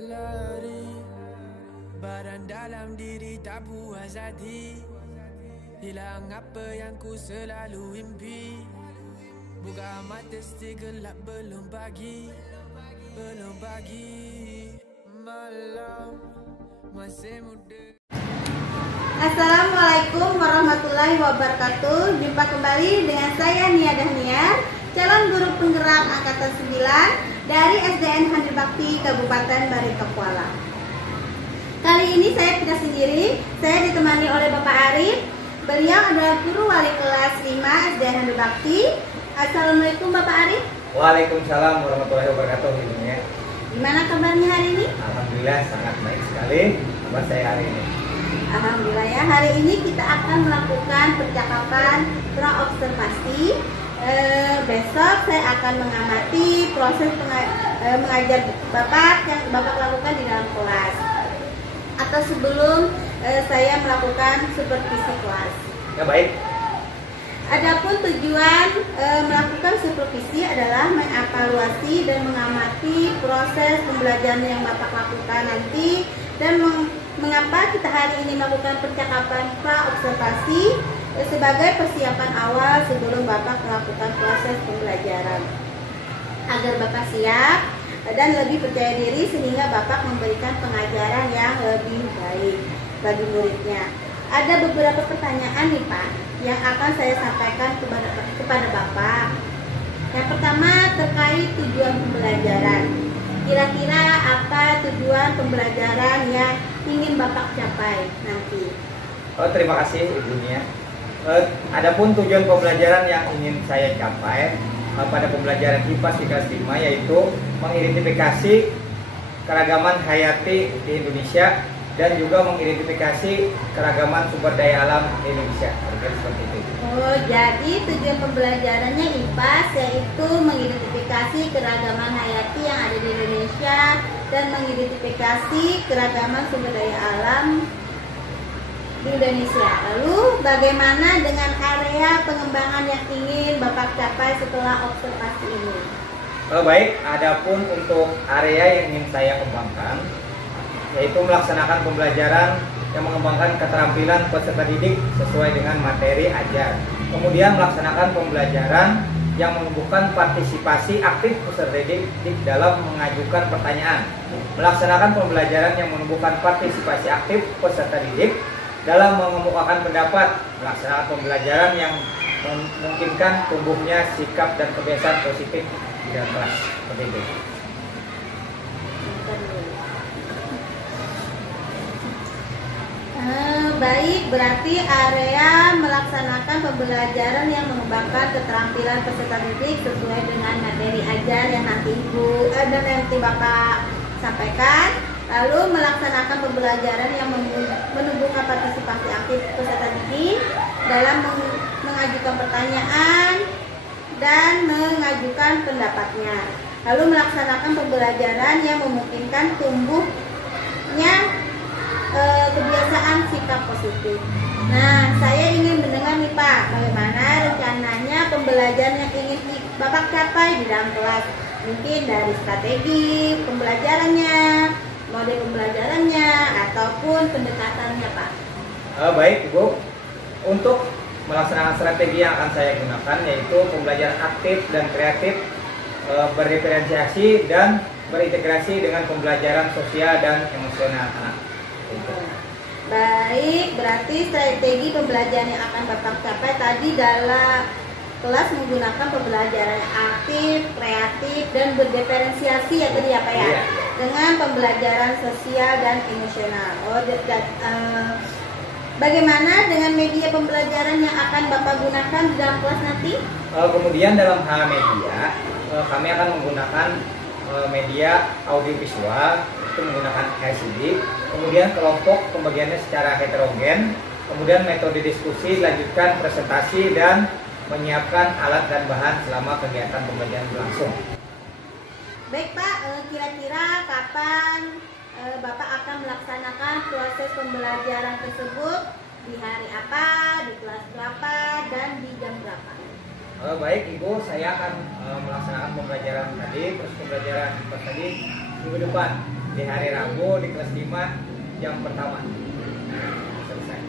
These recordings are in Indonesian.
Lari badan dalam diri tak puas hati, hilang apa yang ku selalu impi. Buka mata gelap, belum pagi, belum pagi. Malam masih muda. Assalamualaikum warahmatullahi wabarakatuh. Jumpa kembali dengan saya Nia Dahniar, calon guru penggerak angkatan 9 dari SDN Handil Bakti Kabupaten Barito Kuala. Kali ini saya tidak sendiri, saya ditemani oleh Bapak Arif. Beliau adalah guru wali kelas 5 SDN Handil Bakti. Assalamualaikum Bapak Arif. Waalaikumsalam warahmatullahi wabarakatuh. Ibunya. Gimana kabarnya hari ini? Alhamdulillah sangat baik sekali kabar saya hari ini. Alhamdulillah ya, hari ini kita akan melakukan percakapan praobservasi. Besok saya akan mengamati proses mengajar Bapak yang Bapak lakukan di dalam kelas, atau sebelum saya melakukan supervisi kelas. Ya baik. Adapun tujuan melakukan supervisi adalah mengevaluasi dan mengamati proses pembelajaran yang Bapak lakukan nanti, dan mengapa kita hari ini melakukan percakapan praobservasi sebagai persiapan awal sebelum Bapak melakukan proses pembelajaran, agar Bapak siap dan lebih percaya diri sehingga Bapak memberikan pengajaran yang lebih baik bagi muridnya. Ada beberapa pertanyaan nih Pak yang akan saya sampaikan kepada Bapak. Yang pertama terkait tujuan pembelajaran. Kira-kira apa tujuan pembelajaran yang ingin Bapak capai nanti? Terima kasih Ibunya. Adapun tujuan pembelajaran yang ingin saya capai pada pembelajaran IPA di kelas 5 yaitu mengidentifikasi keragaman hayati di Indonesia dan juga mengidentifikasi keragaman sumber daya alam di Indonesia. Seperti itu. Oh, jadi tujuan pembelajarannya IPAS yaitu mengidentifikasi keragaman hayati yang ada di Indonesia dan mengidentifikasi keragaman sumber daya alam di Indonesia. Lalu bagaimana dengan area pengembangan yang ingin Bapak capai setelah observasi ini? Baik, adapun untuk area yang ingin saya kembangkan yaitu melaksanakan pembelajaran yang mengembangkan keterampilan peserta didik sesuai dengan materi ajar. Kemudian melaksanakan pembelajaran yang menumbuhkan partisipasi aktif peserta didik dalam mengajukan pertanyaan. Melaksanakan pembelajaran yang menumbuhkan partisipasi aktif peserta didik dalam mengemukakan pendapat. Melaksanakan pembelajaran yang memungkinkan tumbuhnya sikap dan kebiasaan positif di dalam kelas. Seperti itu. Baik, berarti area melaksanakan pembelajaran yang mengembangkan keterampilan peserta didik sesuai dengan materi ajar yang nanti Ibu dan nanti Bapak sampaikan. Lalu melaksanakan pembelajaran yang menumbuhkan partisipasi aktif peserta didik dalam mengajukan pertanyaan dan mengajukan pendapatnya. Lalu melaksanakan pembelajaran yang memungkinkan tumbuhnya kebiasaan sikap positif. Nah, saya ingin mendengar nih Pak, bagaimana rencananya pembelajaran yang ingin Bapak capai di dalam kelas. Mungkin dari strategi pembelajarannya, model pembelajarannya, ataupun pendekatannya Pak. Baik Ibu, untuk melaksanakan strategi yang akan saya gunakan yaitu pembelajaran aktif dan kreatif, berdiferensiasi dan berintegrasi dengan pembelajaran sosial dan emosional anak. Baik, berarti strategi pembelajaran yang akan Bapak capai tadi dalam kelas menggunakan pembelajaran aktif, kreatif, dan berdiferensiasi ya tadi ya Pak ya, dengan pembelajaran sosial dan emosional. Bagaimana dengan media pembelajaran yang akan Bapak gunakan di dalam kelas nanti? Kemudian dalam hal media, kami akan menggunakan media audiovisual, itu menggunakan LCD. Kemudian kelompok pembagiannya secara heterogen. Kemudian metode diskusi, lanjutkan presentasi dan menyiapkan alat dan bahan selama kegiatan pembelajaran berlangsung. Baik Pak, kira-kira kapan Bapak akan melaksanakan proses pembelajaran tersebut? Di hari apa, di kelas berapa, dan di jam berapa? Baik Ibu, saya akan melaksanakan pembelajaran tadi, terus pembelajaran tadi minggu depan. di hari Rabu di kelas 5 jam pertama. Selesai.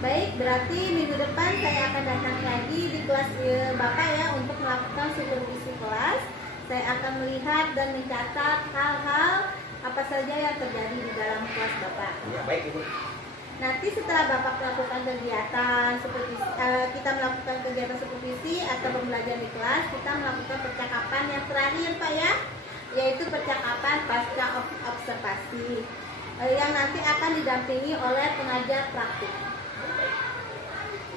Baik, berarti minggu depan saya akan datang lagi di kelas Bapak ya untuk melakukan supervisi kelas. Saya akan melihat dan mencatat hal-hal apa saja yang terjadi di dalam kelas Bapak. Ya, baik Ibu. Nanti setelah Bapak melakukan kegiatan supervisi, kita melakukan kegiatan supervisi atau pembelajaran di kelas, kita melakukan percakapan yang terakhir Pak ya, yaitu percakapan pasca observasi yang nanti akan didampingi oleh pengajar praktik.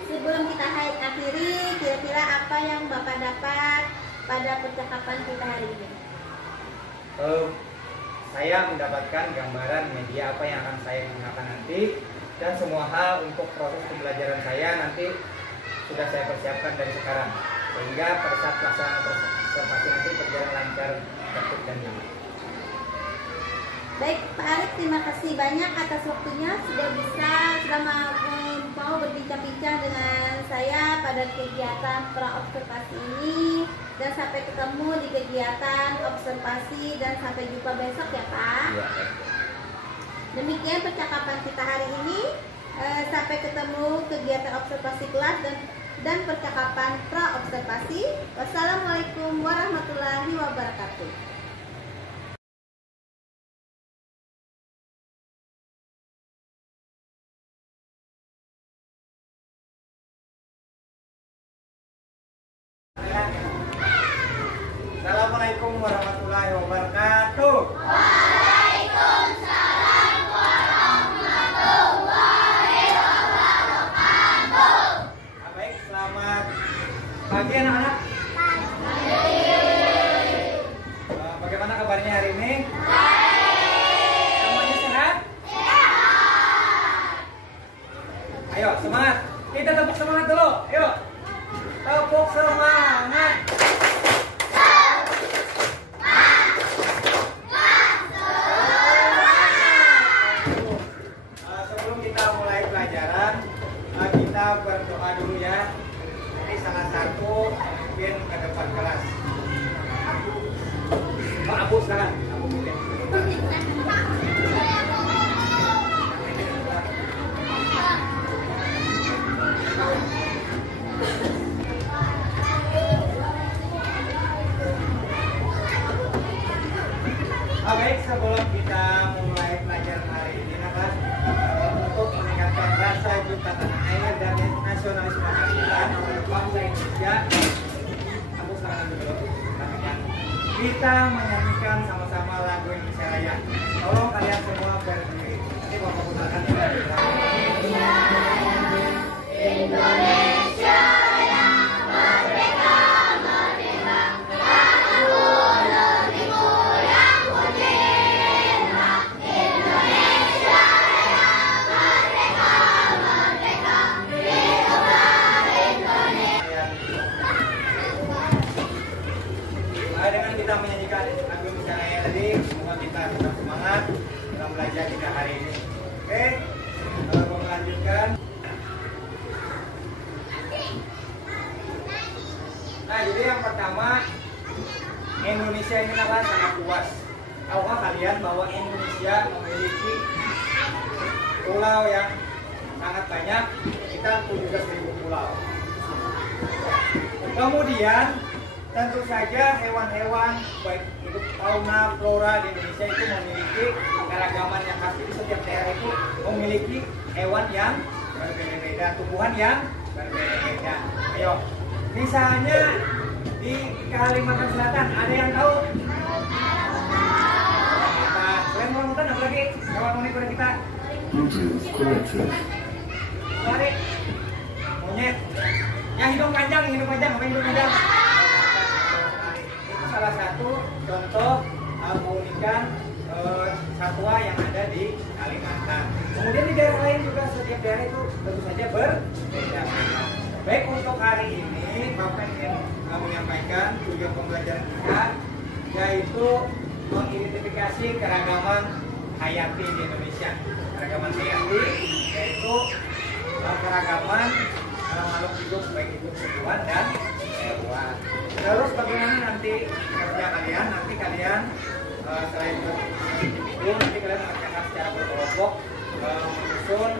Sebelum kita akhiri, kira-kira apa yang Bapak dapat pada percakapan kita hari ini? Saya mendapatkan gambaran media apa yang akan saya gunakan nanti, dan semua hal untuk proses pembelajaran saya nanti sudah saya persiapkan dari sekarang, sehingga pada saat pelaksanaan observasi nanti berjalan lancar, tertib dan nyaman. Baik Pak Arif, terima kasih banyak atas waktunya sudah mau berbincang-bincang dengan saya pada kegiatan pra-observasi ini, dan sampai ketemu di kegiatan observasi, dan sampai jumpa besok ya Pak. Ya, Demikian percakapan kita hari ini. Sampai ketemu kegiatan observasi kelas dan percakapan pra-observasi. Wassalamualaikum warahmatullahi wabarakatuh. Assalamualaikum warahmatullahi wabarakatuh. Baik, selamat pagi anak-anak. Bagaimana kabarnya hari ini? Semuanya sehat? Ayo semangat. Kita tepuk semangat dulu. Ayo. Tepuk semangat. Sebelum kita mulai pelajaran, kita berdoa dulu ya. Ini salah satu mungkin ke depan kelas. Pak Abu sekarang. Abu mungkin. Baik, sebelum kita mulai pelajaran hari ini, untuk meningkatkan rasa cinta tanah air dan nasionalisme bangsa Indonesia, aku sekarang dulu. Kita menyanyikan sama-sama lagu Indonesia Raya. Tolong kalian semua berdiri. Nanti bapak putarkan ya. Indonesia yang merdeka, merdeka, tanahku negeriku yang ku cinta. Indonesia yang merdeka, merdeka, hiduplah Indonesia. Dengan kita menyanyikan lagu Indonesia Raya tadi, semoga kita tetap semangat dalam belajar kita hari ini. Oke, kalau mau melanjutkan. Nah, jadi yang pertama, Indonesia ini adalah sangat luas. Tahukah kalian bahwa Indonesia memiliki pulau yang sangat banyak, kita 17.000 pulau. Kemudian tentu saja hewan-hewan baik itu fauna, flora di Indonesia itu memiliki keragaman yang khas. Di setiap daerah itu memiliki hewan yang berbeda-beda, tumbuhan yang berbeda-beda. Ayo, misalnya di Kalimantan Selatan, ada yang tahu? Selain orangutan, apa lagi hewan unik pada kita? Lari, monyet, yang hidung panjang, apa hidung panjang? Itu salah satu contoh keunikan satwa yang ada di Kalimantan. Kemudian di daerah lain juga, setiap daerah itu tentu saja berbeda. Baik, untuk hari ini Bapak ingin menyampaikan tujuan pembelajaran kita, yaitu mengidentifikasi keragaman hayati di Indonesia. Keragaman hayati yaitu keragaman makhluk hidup, baik itu tumbuhan dan hewan. Terus bagaimana nanti kerja kalian? Nanti kalian selain itu nanti kalian mengerjakan secara berkelompok menyusun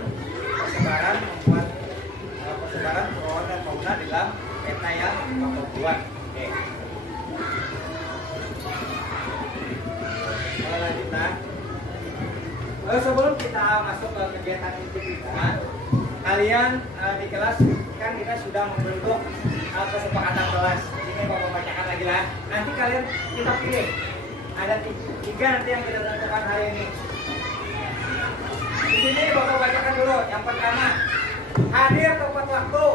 persebaran, membuat persebaran flora dan fauna dalam peta yang Bapak buat. Oke. Lanjutkan. Sebelum kita masuk ke kegiatan inti kita, kalian di kelas kan kita sudah membentuk kesepakatan kelas. Ini Bapak bacakan lagi lah. Nanti kalian kita pilih. Ada tiga nanti yang kita tentukan hari ini. Di sini Bapak bacakan dulu. Yang pertama, hadir tepat waktu.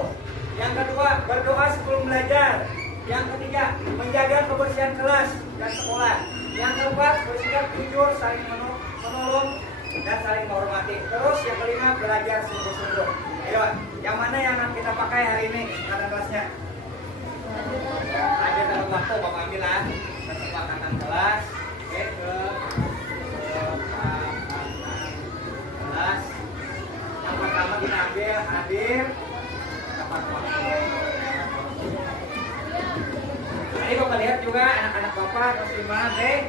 Yang kedua, berdoa sebelum belajar. Yang ketiga, menjaga kebersihan kelas dan sekolah. Yang keempat, bersikap jujur, saling menolong dan saling menghormati. Terus yang kelima, belajar sungguh-sungguh. Ayo, yang mana yang akan kita pakai hari ini kata kelasnya? Hadir tepat waktu, Bapak ambil lah. Kesepakatan kelas. Oke, kelas. Yang pertama kita ambil hadir tepat waktu. Ini Bapak lihat juga anak-anak Bapak keseimbangan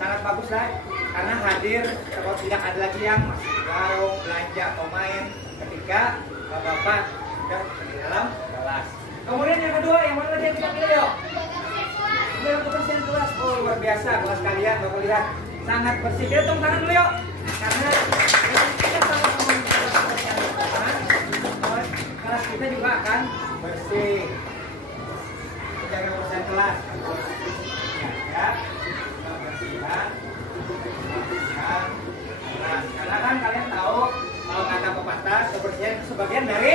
sangat bagus lah, karena hadir kalau tidak ada lagi yang masih di warung, belanja atau main ketika Bapak sudah di dalam kelas. Kemudian yang kedua, yang mana lagi yang kita pilih yuk? Dalam kebersihan kelas. Oh luar biasa kelas kalian, Bapak lihat sangat bersih. Kita tepuk tangan dulu yuk, karena kita sama-sama menjaga kebersihan kelas kita juga akan bersih. Jaga kebersihan kelas, ya, kebersihan kelas. Karena kan kalian tahu kalau kata pepatah kebersihan itu sebagian dari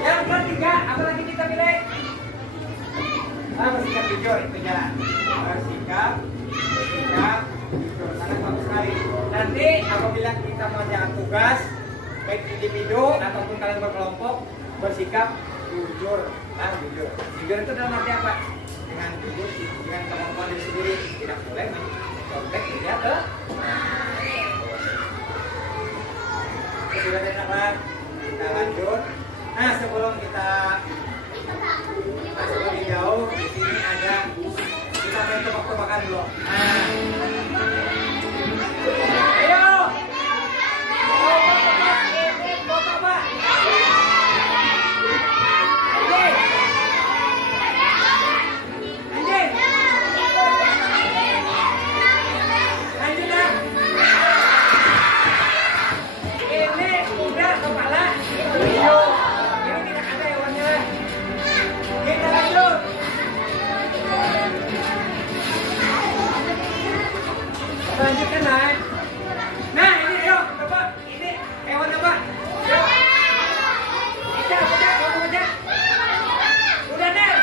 yang ketiga, apa lagi kita pilih? Bersikap jujur, itu jalan. Bersikap jujur, sangat bagus sekali. Nanti apabila kita mengerjakan tugas, baik individu ataupun kalian berkelompok, bersikap jujur, jujur itu dalam arti apa? Dengan jujur, dengan kemampuan diri sendiri, tidak boleh mencontek dia ke. Sudah enak, kita lanjut. Nah sebelum kita masuk lebih jauh, di sini ada kita main tebak-tebakan dulu. Ayo, bapak. Lanjutkan lah. Nah ini ayo coba, ini hewan apa? Baca. Udah deh.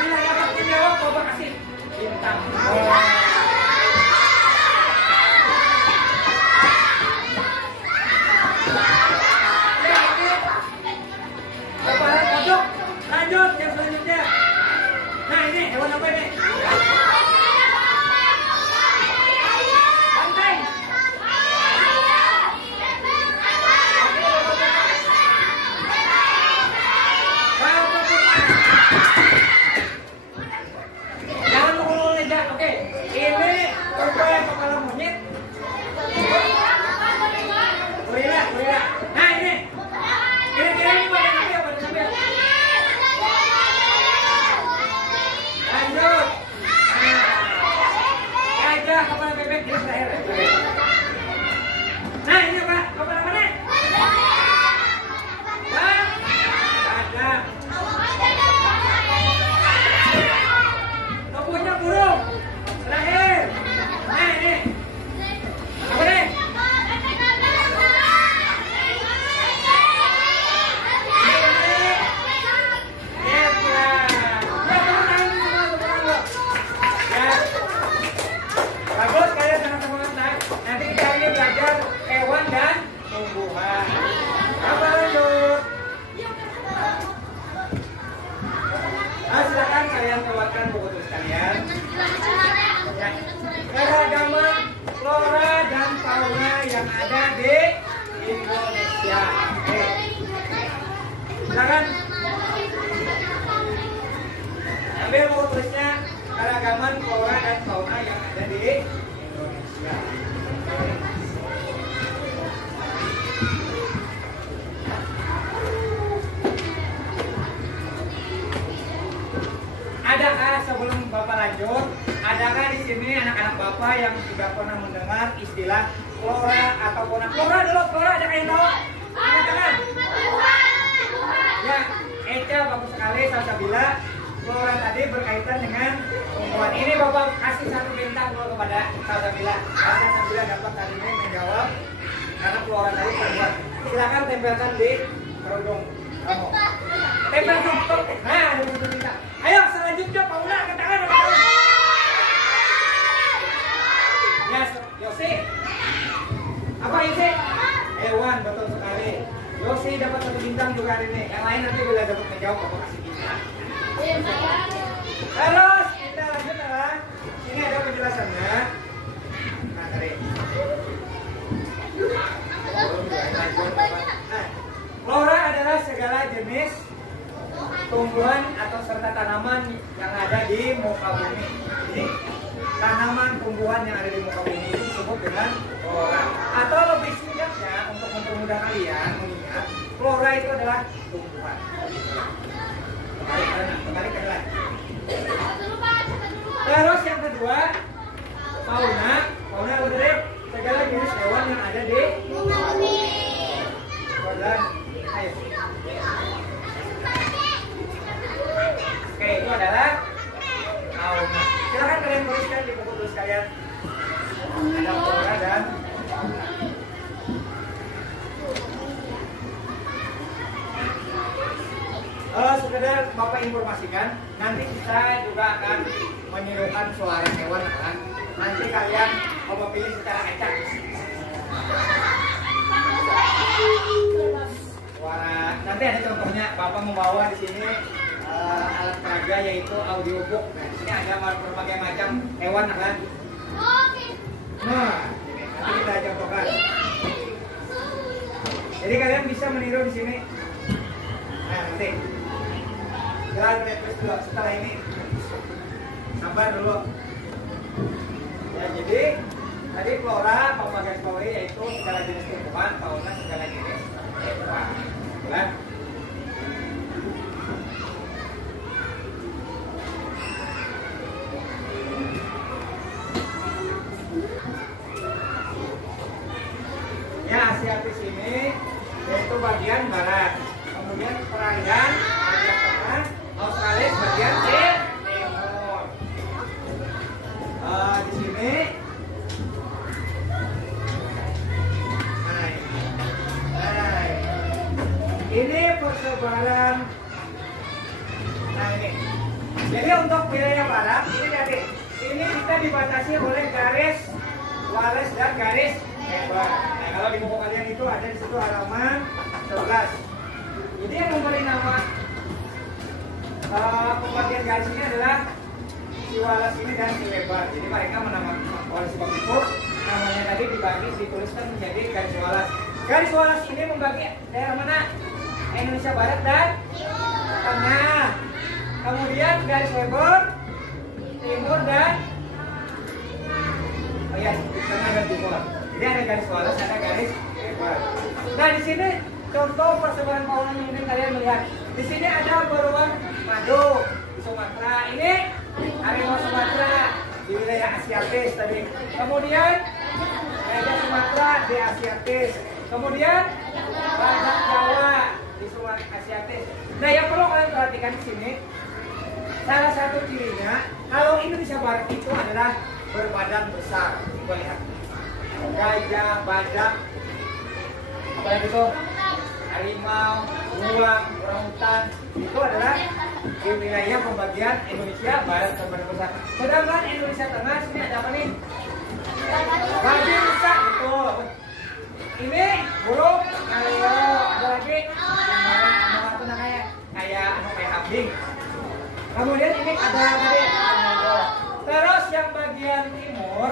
Bila dapat menjawab, Bapak kasih bintang. Lanjut yang selanjutnya. Nah ini hewan apa ini? Banteng. Jangan mengulur lidah. Oke, ini berubah kepala monyet. Gorila. Nah ini. Kira-kira ini pada sambil. Lanjut. Gajah, kepala bebek, ini terakhir. Nah ini apa? Kepala mana? Gajah. Tubuhnya burung. Terakhir. Nah ini. Apa nih? Bagus, kalian sangat semangat. Nanti kita hari ini belajar hewan dan tumbuhan. Apa lanjut? Nah, silakan kalian keluarkan buku tulis kalian. Keragaman flora dan fauna yang ada di Indonesia. Ya, oke. Silakan. Ambil buku tulisnya keragaman flora dan fauna yang ada di Indonesia. Adakah sebelum Bapak lanjut, adakah di sini anak-anak Bapak yang tidak pernah mendengar istilah flora atau fauna? Flora dulu, flora ada yang tahu? Angkat tangan. Ya, Eca bagus sekali, Salsabila. Flora tadi berkaitan dengan tumbuhan. Ini Bapak kasih satu bintang dulu kepada Salsabila. Salsabila dapat kali ini menjawab karena flora tadi tumbuhan. Silakan tempelkan di kerudung kamu. Tempel tutup. Nah, ada bintang. Ayo selanjutnya fauna, angkat tangan. Ya, Yosi. Apa Yosi? Hewan, betul sekali. Yosi dapat satu bintang juga hari ini. Yang lain nanti bila dapat menjawab, Bapak kasih bintang. Terus kita lanjut adalah ini ada penjelasannya. Nah, tadi. Nah, flora adalah segala jenis tumbuhan atau serta tanaman yang ada di muka bumi. Ini tanaman tumbuhan yang ada di muka bumi itu disebut dengan flora. Atau lebih singkatnya untuk mempermudah kalian mengingat, flora itu adalah tumbuhan. Kembali ke depan. Terus yang kedua, fauna. Fauna adalah segala jenis hewan yang ada di muka bumi. Ayo. Oke, itu adalah fauna. Silahkan kalian tuliskan di buku tulis kalian. Ada flora dan fauna. Sekedar Bapak informasikan, nanti kita juga akan menirukan suara hewan kan. Nanti kalian mau pilih secara acak. Suara. Nanti ada contohnya. Bapak membawa di sini alat peraga yaitu audiobook. Nah, di sini ada berbagai macam hewan kan. Nah, nanti kita contohkan. Jadi kalian bisa meniru di sini. Nah, nanti. Jalan terus dulu. Setelah ini sabar dulu. Ya, jadi tadi flora, fauna dan fauna yaitu segala jenis tumbuhan, fauna segala jenis hewan. Kan? Ya, Asiatis ini yaitu bagian barat. Kemudian perairan bagian tengah, Australia bagian timur. Di sini ini persebaran. Nah ini. Jadi untuk wilayah barat ini tadi, ini kita dibatasi oleh garis Wallace dan garis lebar. Nah kalau di buku kalian itu ada di situ halaman 11. Jadi yang memberi nama pembagian garis ini adalah si Wallace ini dan si lebar. Jadi mereka menamakan Wallace sebab itu namanya tadi dibagi dituliskan menjadi garis Wallace. Garis Wallace ini membagi daerah mana? Indonesia Barat dan Tengah. Kemudian garis lebar Timur dan Tengah dan Timur. Jadi ada garis Wallace, ada garis lebar. Nah di sini contoh persebaran fauna ini kalian melihat. Di sini ada beruang madu di Sumatera. Ini harimau Sumatera di wilayah Asiatis tadi. Kemudian gajah Sumatera di Asiatis. Kemudian badak Jawa di Sumatera Asiatis. Nah yang perlu kalian perhatikan di sini, salah satu cirinya kalau Indonesia Barat itu adalah berbadan besar. Coba lihat, gajah, badak, apa lagi itu? Harimau, beruang, orangutan, itu adalah di wilayah pembagian Indonesia Barat dan Besar. Sedangkan Indonesia Tengah sini ada apa nih? Babi rusa, betul. Ini burung maleo, ada lagi apa namanya? Kayak kambing. Kemudian ini ada tadi. Terus yang bagian timur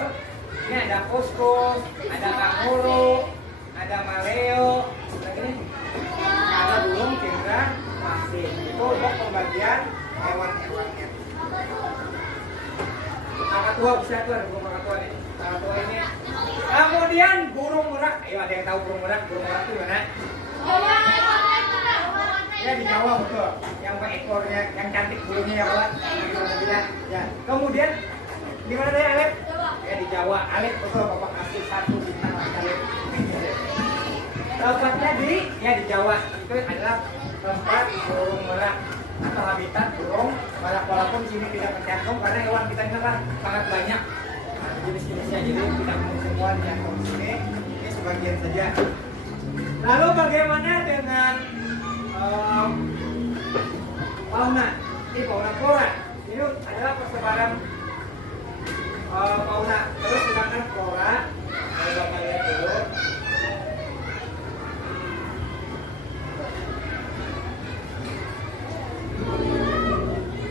ini ada kuskus, ada kanguru, ada maleo, lagi nih. sudah pasti. Itu untuk pembagian hewan-hewannya. Kakatua bisa tuh, ada burung kakatua nih. Kakatua ini. Kemudian burung merak. Ayo ada yang tahu burung merak? Burung merak itu mana? Ya di Jawa betul. Yang ekornya, yang cantik burungnya ya Pak. Ya. Kemudian di mana tadi Alep? Ya di Jawa. Alep betul, Bapak kasih 1 bintang Alep. Tempatnya di Jawa. Itu adalah tempat burung merak atau habitat burung merak, walaupun sini tidak tercantum karena hewan kita ini kan sangat banyak jenis-jenisnya, jadi tidak semua dicantum di sini. Ini sebagian saja. Lalu bagaimana dengan fauna? Ini fauna flora. Ini adalah persebaran fauna. Terus sedangkan flora, kalau Bapak lihat dulu.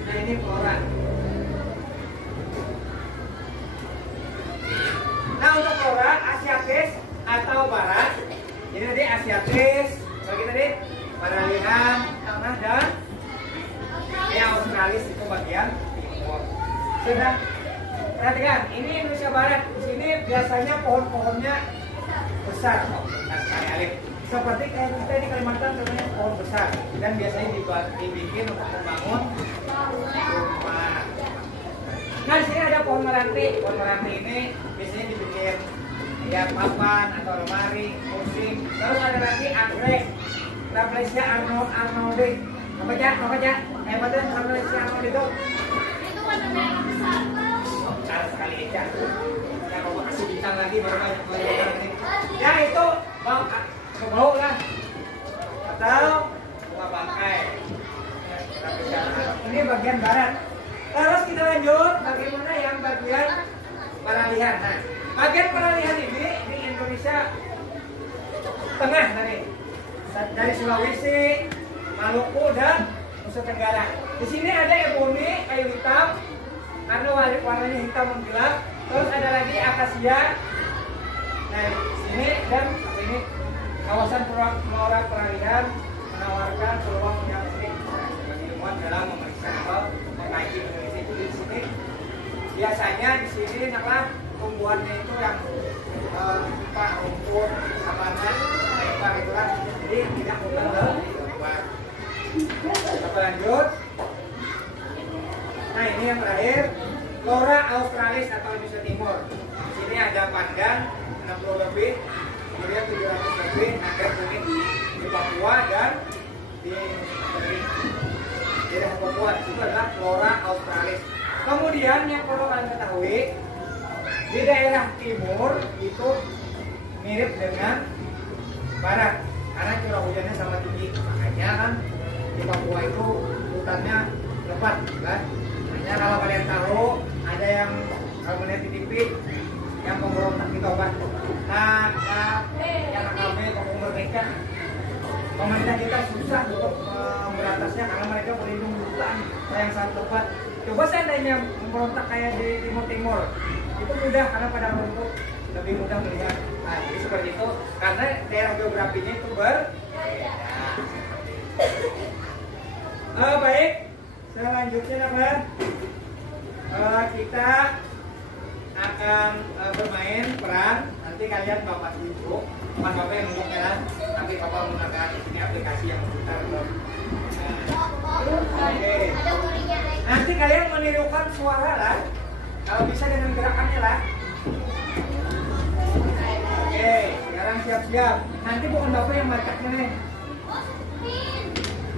Nah ini flora. Nah untuk flora, Asiatis atau barat. Jadi tadi Asiatis, bagi tadi Paralihan, tengah dan Australis itu bagian timur. Sudah perhatikan, ini Indonesia Barat. Di sini biasanya pohon-pohonnya besar, seperti kayak kita di Kalimantan namanya pohon besar, dan biasanya dibikin untuk membangun rumah. Nah di sini ada pohon meranti. Pohon meranti ini biasanya dibikin ya papan atau lemari, kursi. Terus ada lagi anggrek. Rafflesia arnoldii. Apa aja? Hebatnya Rafflesia arnoldii itu. Itu warna merah besar. Cara sekali aja. Ya kalau kasih bintang lagi baru banyak ini. Ya itu bau lah. Atau bunga bangkai. Ini bagian barat. Terus kita lanjut bagaimana yang bagian peralihan. Nah, bagian peralihan ini di Indonesia tengah tadi. Dari Sulawesi, Maluku dan Nusa Tenggara. Di sini ada ebony kayu hitam karena warnanya hitam mengkilap. Terus ada lagi akasia. Nah di sini dan ini kawasan flora peralihan menawarkan peluang yang unik bagi ilmuwan dalam memeriksa atau mengkaji Indonesia. Itu di sini biasanya di sini adalah tumbuhannya itu yang rumput, sabana, lebar itulah. Jadi tidak mudah dibuat. Kita lanjut. Nah ini yang terakhir, flora Australis atau Indonesia Timur. Di sini ada pandan 60 lebih, kemudian 700 lebih, naga kuning di Papua dan di daerah Papua. Itu adalah flora Australis. Kemudian yang perlu kalian ketahui, di daerah timur itu mirip dengan barat karena curah hujannya sama tinggi, makanya kan di Papua itu hutannya lebat kan. Makanya kalau kalian tahu ada yang kalau melihat di TV yang pemberontak itu apa? Yang kami Kampung Merdeka, pemerintah kita susah untuk memberantasnya karena mereka melindungi hutan yang sangat lebat. Coba seandainya memberontak kayak di timur itu mudah karena pada rumput lebih mudah melihat. Nah, jadi seperti itu karena daerah geografinya itu berbeda. Baik, selanjutnya apa? Kita akan bermain peran. Nanti kalian bapak ibu, bapak yang nunjuknya lah. Nanti bapak menggunakan ini aplikasi yang sebentar. Oke. Nanti kalian menirukan suara lah. Kalau bisa dengan gerakannya lah. Oke, sekarang siap-siap. Nanti bukan bapak yang bacanya nih.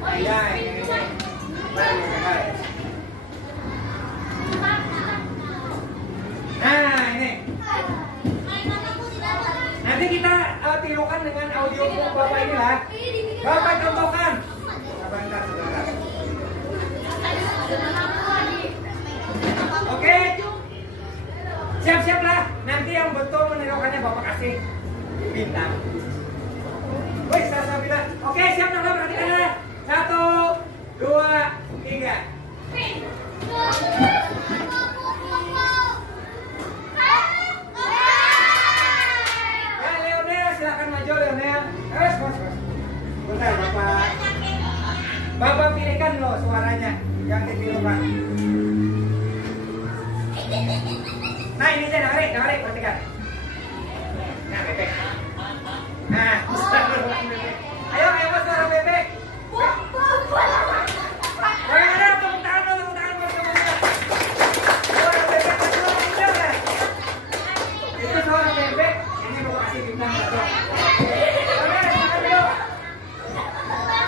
Iya, ini. Nah, ini. Nanti kita tirukan dengan audio bapak ini lah. Bapak contohkan. Sebentar. Oke. Siap-siap lah. Nanti yang betul menirukannya bapak kasih bintang. Wih, saya bilang. Oke, siap nonton, perhatikan ya. 1, 2, 3. Ya, Leonel, silakan maju Leonel. Mas. Bentar, bapak. Nah ini aja, dengarin, perhatikan. Nah bebek. Nah, bebek. Ayo Mas suara bebek. Bagaimana tepuk tangan buat teman-teman. Suara bebek kan. Itu suara bebek. Ini mau kasih bintang satu.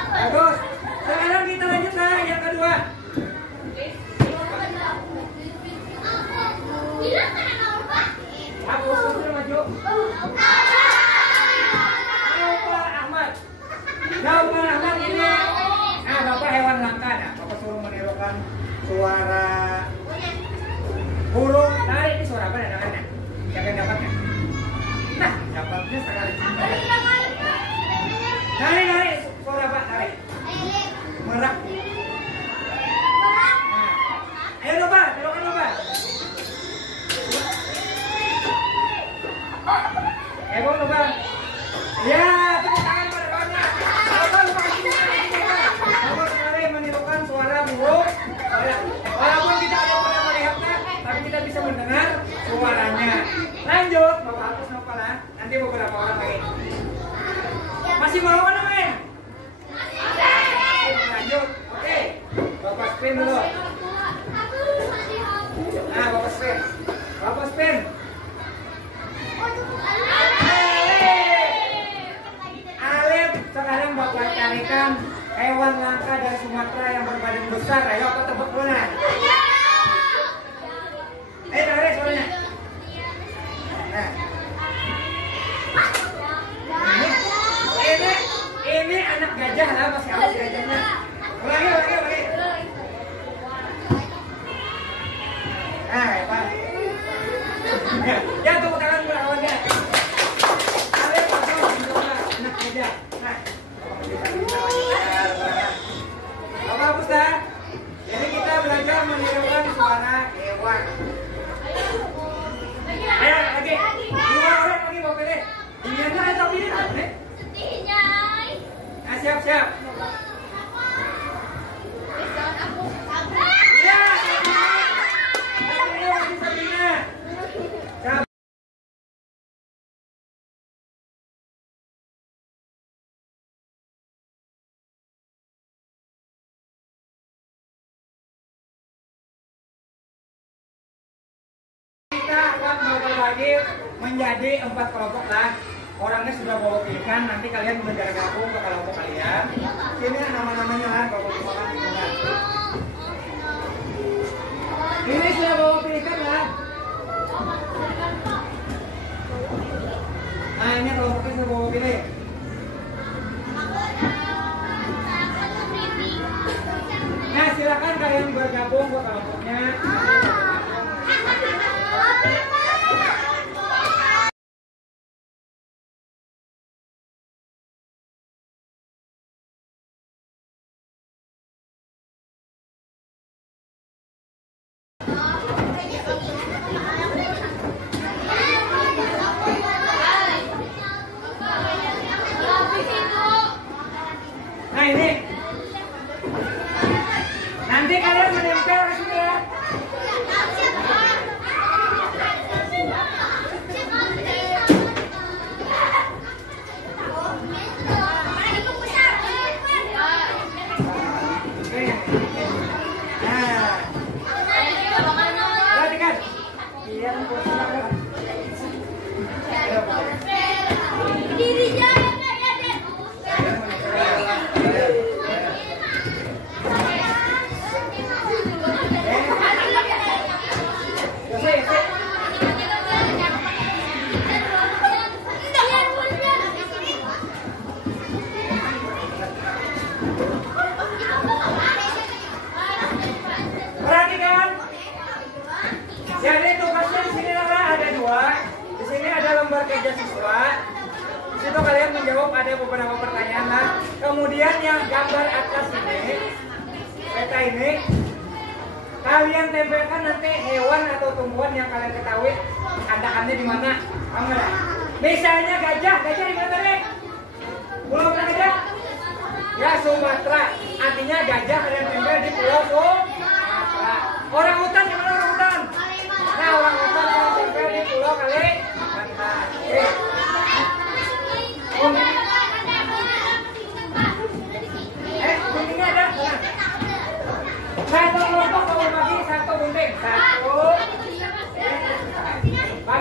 Bagus. Sekarang kita lanjut ke yang kedua. Aku suruh maju. Jawaban Ahmad ini. Nah, Bapak hewan langka. Nah, Bapak suruh menirukan suara burung. Nah, ini suara apa? Dengarnya. Siapa yang dapatnya? Nah, dapatnya sekali. Tarik. Suara apa? Tarik. Merak. Nah, ayo coba, tirukan coba. Ayo coba. Ya, tepuk tangan pada kawannya. Bapak sekali menirukan suara burung. Walaupun kita tidak pernah melihatnya, tapi kita bisa mendengar suaranya. Lanjut, Bapak hapus kepala. Nanti beberapa orang lagi. Masih mau apa namanya? Lanjut, oke. Bapak spin dulu. Nah, Bapak spin. Alif, sekarang Bapak carikan hewan langka dari Sumatera yang berbadan besar. Ayo apa tebak dulu nah. Dengerin suaranya. Nah. Ini anak gajah lah, masih halus gajahnya. Ulangi. Nah, Pak. Ya, tepuk tangan buat kawannya. Alif, anak gajah. Nah. Apa hapus dah? Jadi kita belajar menirukan suara hewan. Ayo lagi. Dua orang lagi mau pilih. Ini aja atau pilih? Nah, siap. Ya. Ayo Sabina. Kita akan berbagi menjadi 4 kelompok lah. Orangnya sudah bawa pilihan, nanti kalian belajar gabung ke kelompok kalian. Sini nama-namanya lah, kelompok makan pilihan. Ini sudah bawa pilihan lah. Nah ini kelompoknya sudah bawa pilih. Nah silakan kalian bergabung ke kelompoknya. Nah ini nanti kalian menempel ke sini ya. Perhatikan. Iya, Dirinya perhatikan. Jadi tugasnya di sini ada 2. Di sini ada lembar kerja siswa. Di situ kalian menjawab ada beberapa pertanyaan lah. Kemudian yang gambar atas ini, peta ini, kalian tempelkan nanti hewan atau tumbuhan yang kalian ketahui anda-anda di mana. Paham nggak? Misalnya gajah di mana nih? Pulau mana gajah? Ya Sumatera. Artinya gajah kalian tempel di Pulau Sumatera. Orang hutan di mana orang hutan? Nah orang hutan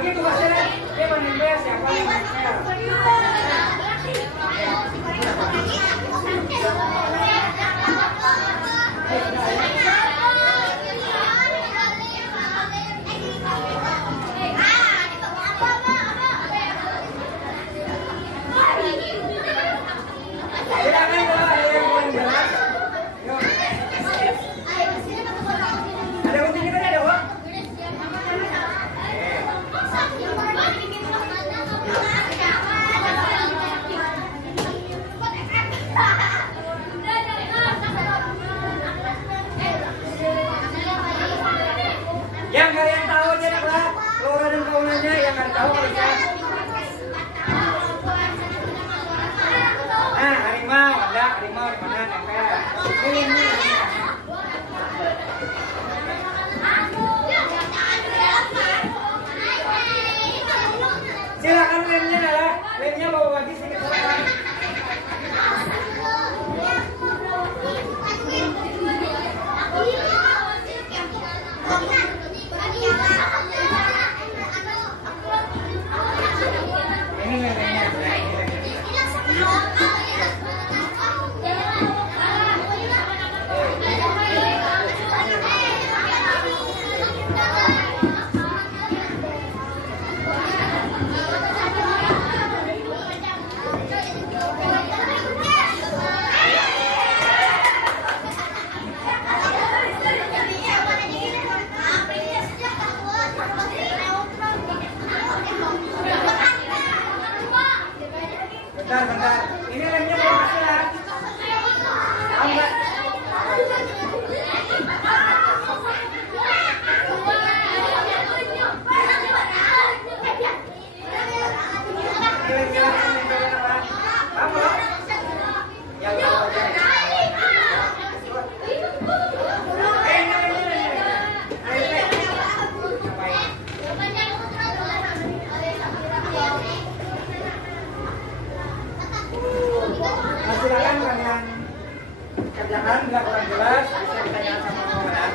Bagi tugasnya, dia menempel siapa yang menempel. Silakan kalau ada yang kurang jelas. Yuk. Ada guntingnya tadi ada uang? Yang kalian tahu aja adalah flora dan faunanya, yang kalian tahu kalau saya. Nah, harimau ada, harimau di mana nempel. Ini. Silakan lemnya adalah lemnya bawa lagi sedikit orang. Ini lemnya. Bentar. Ini lemnya belum hasil ya? Enggak. Silakan kalian kerjakan bila kurang jelas bisa ditanyakan sama komandan.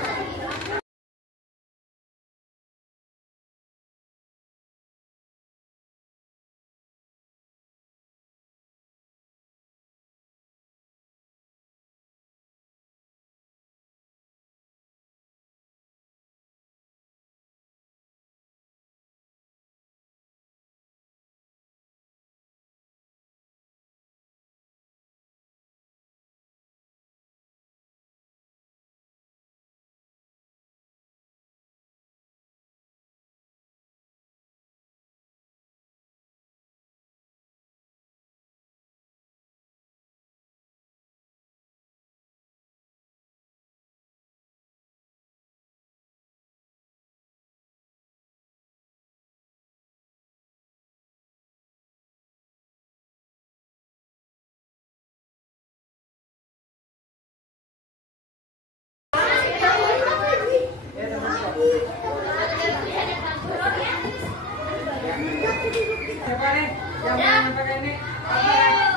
Siapa nih? Yang mau pakai ini?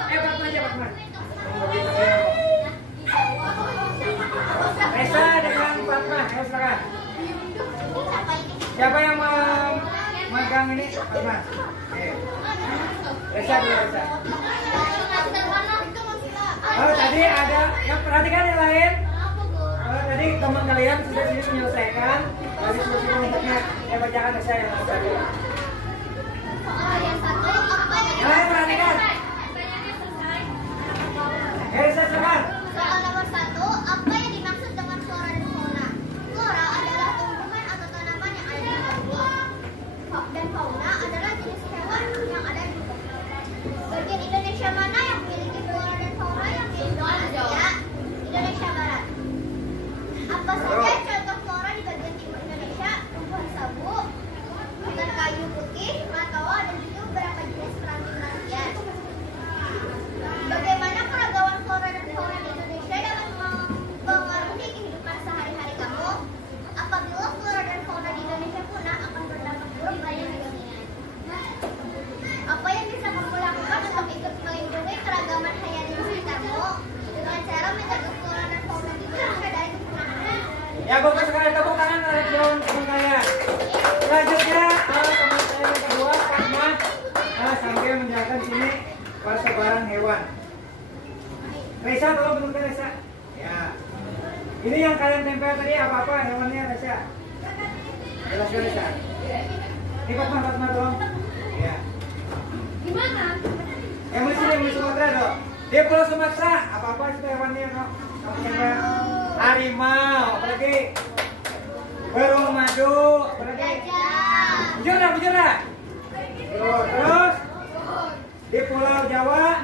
Batman aja, Batman. Reza dengan Batman, ayo silakan. Siapa yang mau megang ini? Batman. Reza dulu, Reza. Oh, tadi ada yang perhatikan yang lain. Tadi teman kalian sudah sini menyelesaikan. Tadi sudah untuknya yang bacakan Reza yang tadi. Yang lain perhatikan. Reza silakan. Soal nomor 1, apa yang dimaksud dengan flora dan fauna? Flora adalah tumbuhan atau tanaman yang ada di bumi, dan fauna adalah jenis hewan yang ada di bumi. Bagian Indonesia mana yang memiliki flora dan fauna yang dimiliki Indonesia? Indonesia Barat. Apa saja contoh flora di bagian timur Indonesia? Tumbuhan sagu, hutan kayu putih, matawa, dan juga beberapa jenis peranti manusia belum bentuknya Resa? Ya. Ini yang kalian tempel tadi apa hewannya Resa? Jelaskan Resa. Ini Fatma dong. Ya. Gimana? Yang di Sumatera dong. Di Pulau Sumatera apa itu hewannya kamu tempel? Harimau, apalagi? Burung madu, apalagi? Bujur dah. Terus di Pulau Jawa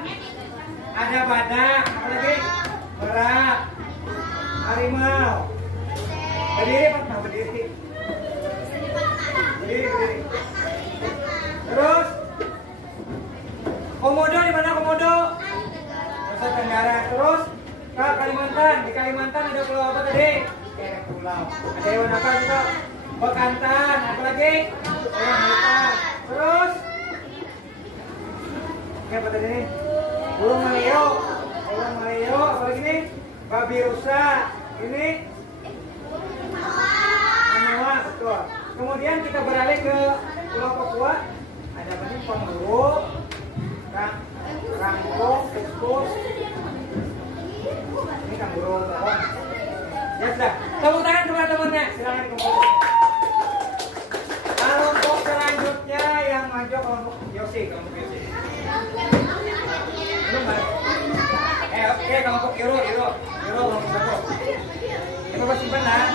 ada badak, apalagi? Merak, harimau. Berdiri Fatma, berdiri. Terus komodo di mana komodo? Nusa Tenggara. Terus ke Kalimantan. Di Kalimantan ada pulau apa tadi? Ada pulau. Ada hewan apa juga? Bekantan. Apalagi? Hewan hutan. Terus ini apa tadi? Burung maleo. Apalagi nih? Babi rusa. Ini Anoa, betul. Kemudian kita beralih ke Pulau Papua. Ada apa nih? Pemburu, rangkong, kuskus. Ini kanguru pohon. Ya sudah. Tepuk tangan teman-temannya. Silakan dikumpulkan. Kelompok selanjutnya yang maju kelompok Yosi, Belum Mbak? Oke, kelompok Iro kelompok satu. Ini Bapak simpan lah.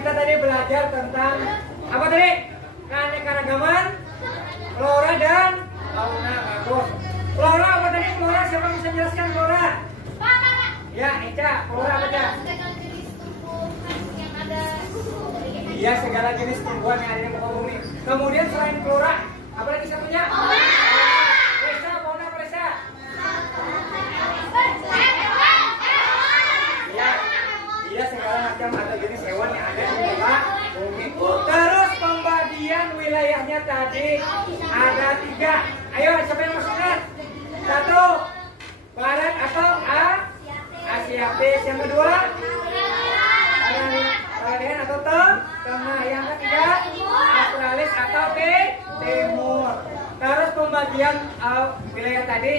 Kita tadi belajar tentang apa tadi? Keanekaragaman, flora dan fauna. Bagus. Flora apa tadi? Flora siapa bisa jelaskan flora? Ya, Eca. Flora apa aja? Iya, segala jenis tumbuhan yang ada di muka bumi. Kemudian selain flora, apa lagi satunya? Resa, fauna apa Resa? Iya, segala macam atau jenis hewan yang ada di muka bumi. Terus pembagian wilayahnya tadi ada 3. Ayo, siapa yang masuk ingat? 1, barat atau Asia Asia. Yang kedua, Australia atau tengah. Yang ketiga, Australis atau timur. Terus pembagian wilayah tadi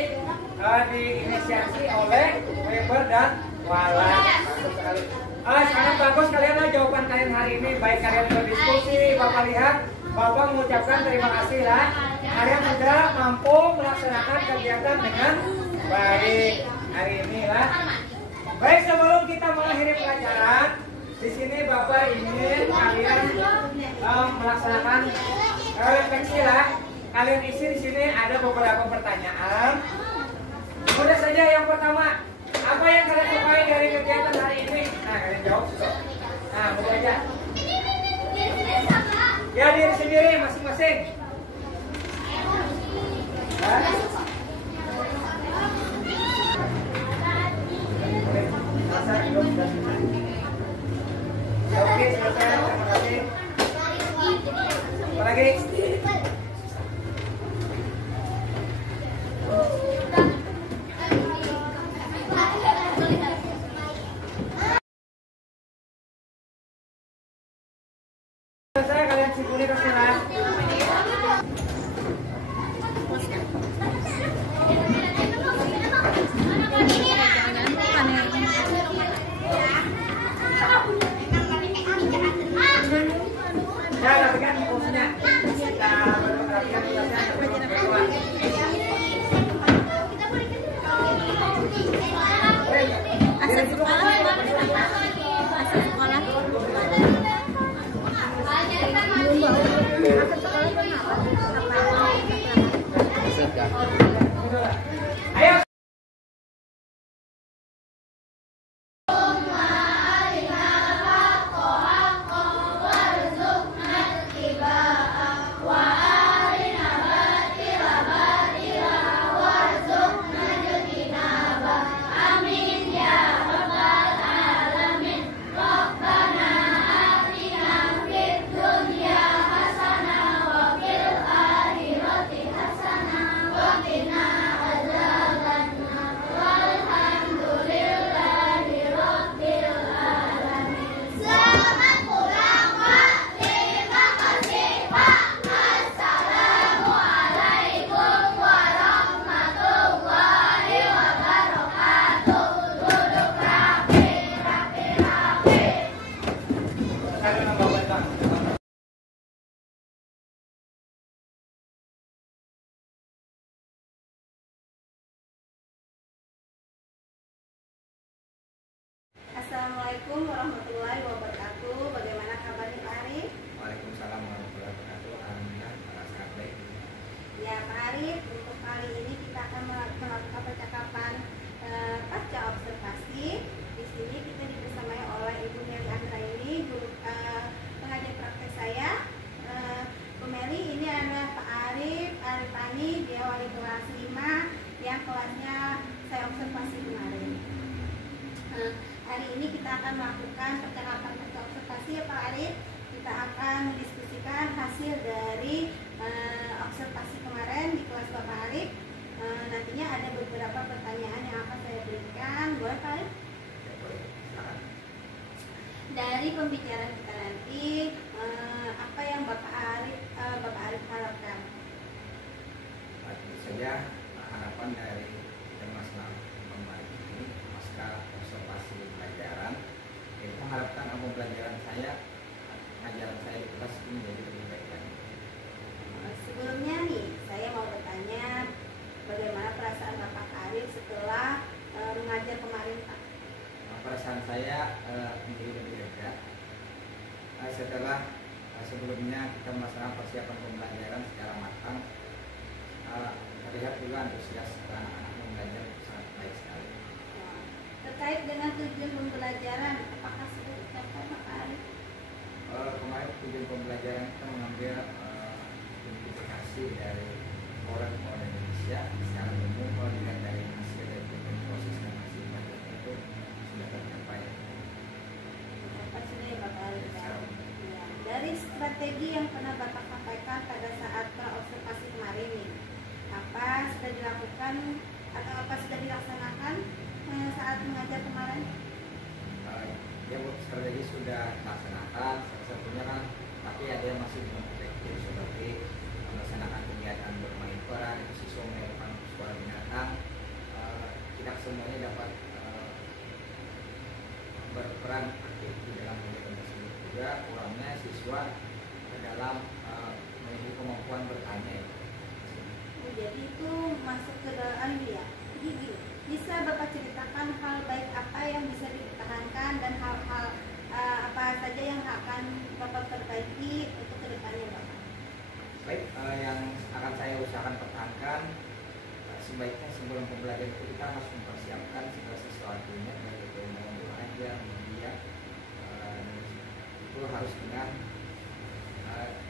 diinisiasi oleh Weber dan Wallace. Sangat bagus kalian lah jawaban kalian hari ini. Baik kalian berdiskusi, Bapak lihat, Bapak mengucapkan terima kasih lah. Kalian sudah mampu melaksanakan kegiatan dengan baik hari ini lah. Baik, sebelum kita mengakhiri pelajaran, di sini Bapak ingin kalian melaksanakan refleksi lah. Kalian isi di sini ada beberapa pertanyaan. Mudah saja. Yang pertama, apa yang kalian sukai dari kegiatan hari ini? Nah, kalian jawab susah. Nah, mudah aja. Ya, diri sendiri masing-masing. Oke, selesai. Terima kasih. Apa lagi? Selesai, kalian simpulin ke sana. Ya, rapikan fungsinya. Kita rapikan tugasnya. Asal sekolah, asal sekolah. Ya Pak Arif, untuk kali ini kita akan melakukan percakapan pasca observasi. Di sini kita dibersamai oleh Ibu Meli Andraini, guru pengajar praktek saya. Bu Meli, ini adalah Pak Arif Arifani, dia wali kelas 5 yang kelasnya saya observasi kemarin. Hari ini kita akan melakukan percakapan pasca observasi ya Pak Arif. Kita akan mendiskusikan hasil dari observasi kemarin di kelas Bapak Arif. Nantinya ada beberapa pertanyaan yang akan saya berikan. Boleh Pak Arif? Ya, boleh. Silakan. Dari pembicaraan kita nanti, apa yang Bapak Arif harapkan? Tentu saja harapan dari Mas kemarin ini pasca observasi pembelajaran, itu mengharapkan pembelajaran saya, pengajaran saya di kelas ini menjadi lebih baik lagi. Sebelumnya nih, saya mau bertanya bagaimana perasaan Bapak Arif setelah mengajar kemarin Pak? Perasaan saya menjadi lebih lega setelah sebelumnya kita melaksanakan persiapan pembelajaran secara matang. Terlihat juga antusias anak-anak belajar sangat baik sekali. Terkait dengan tujuan pembelajaran, apakah sudah dicapai Pak Arif? Kemarin tujuan pembelajaran kita mengambil identifikasi dari orang Indonesia secara umum. Kalau dilihat dari hasil dari proses dan hasil belajar itu sudah tercapai. Apa sudah ya Bapak Arif? Ya. Dari strategi yang pernah Bapak sampaikan pada saat observasi kemarin nih, apa sudah dilakukan atau apa sudah dilaksanakan saat mengajar kemarin? Ya Bu, strategi sudah dilaksanakan, salah satunya kan, tapi ada yang masih belum efektif seperti melaksanakan kegiatan bermain peran, itu siswa mendengarkan suara binatang. Tidak semuanya dapat berperan aktif di dalam kegiatan tersebut. Juga kurangnya siswa dalam memiliki kemampuan bertanya. Jadi itu masuk ke dalam ya. Jadi bisa Bapak ceritakan hal baik apa yang bisa dipertahankan dan hal-hal apa saja yang akan Bapak perbaiki untuk kedepannya Bapak? Baik, yang akan saya usahakan pertahankan, sebaiknya sebelum pembelajaran itu kita harus mempersiapkan segala sesuatunya, baik itu mau belajar, media, itu harus dengan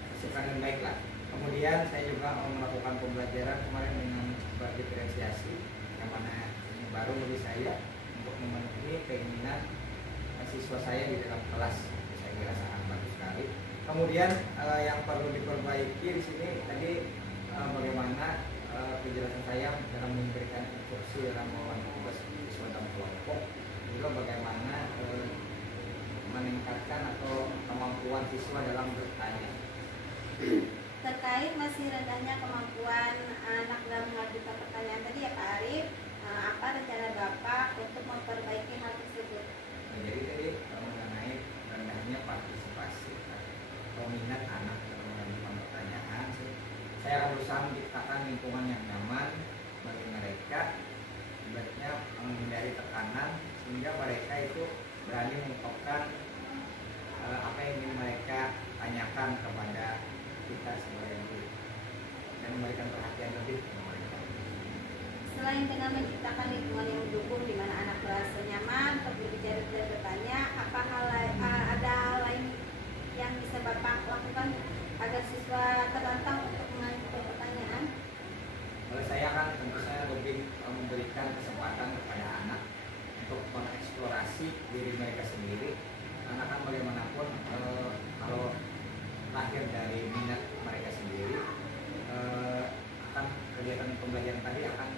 persiapan yang baik lah. Kemudian saya juga melakukan pembelajaran kemarin dengan berdiferensiasi, yang mana ini baru bagi saya untuk memenuhi keinginan siswa saya di dalam kelas. Saya kira sangat bagus sekali. Kemudian yang perlu diperbaiki di sini tadi bagaimana penjelasan saya dalam memberikan instruksi dalam melakukan tugas siswa dalam kelompok, juga bagaimana meningkatkan atau kemampuan siswa dalam bertanya. Terkait masih rendahnya kemampuan anak dalam mengajukan pertanyaan tadi ya Pak Arif, apa rencana Bapak untuk memperbaiki hal tersebut? Jadi tadi mengenai rendahnya partisipasi atau minat anak dalam mengajukan pertanyaan, saya akan berusaha menciptakan lingkungan yang nyaman bagi mereka, sebaiknya menghindari tekanan sehingga mereka itu berani mengungkapkan apa yang ingin mereka tanyakan kepada kita sebagai guru dan memberikan perhatian lebih kepada mereka. Selain dengan menciptakan lingkungan yang mendukung di mana anak merasa nyaman untuk berbicara dan bertanya, apa ada hal lain yang bisa Bapak lakukan agar siswa tertantang untuk mengajukan pertanyaan? Oleh saya kan tentu saya lebih memberikan kesempatan kepada anak untuk mengeksplorasi diri mereka sendiri, karena kan bagaimanapun kalau lahir dari minat mereka sendiri, akan kegiatan pembelajaran tadi akan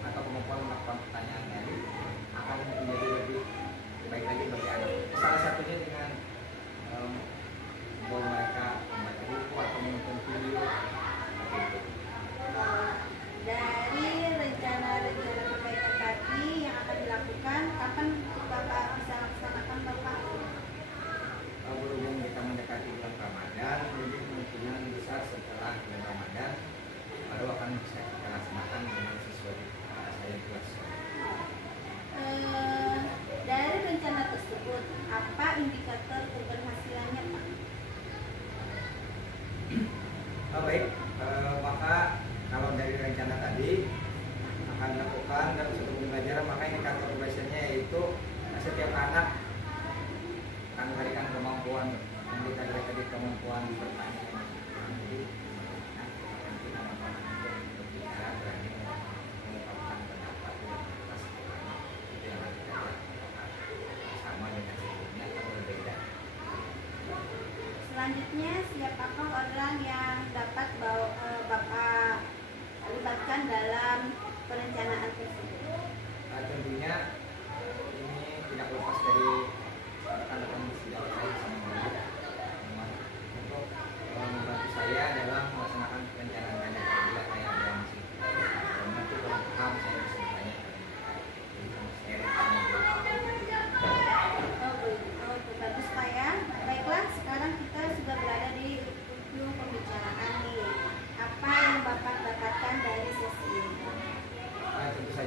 atau kemampuan melakukan pertanyaan tadi akan menjadi lebih baik lagi bagi anak. Salah satunya dengan membawa mereka membaca buku atau menonton video seperti itu. Dari rencana-rencana perbaikan tadi yang akan dilakukan, kapan Bapak bisa laksanakan Bapak? Berhubung kita mendekati bulan Ramadan, jadi kemungkinan besar setelah bulan Ramadan baru akan bisa kita laksanakan dengan siswa saya di kelas. Dari rencana tersebut, apa indikator keberhasilannya Pak?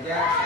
saja.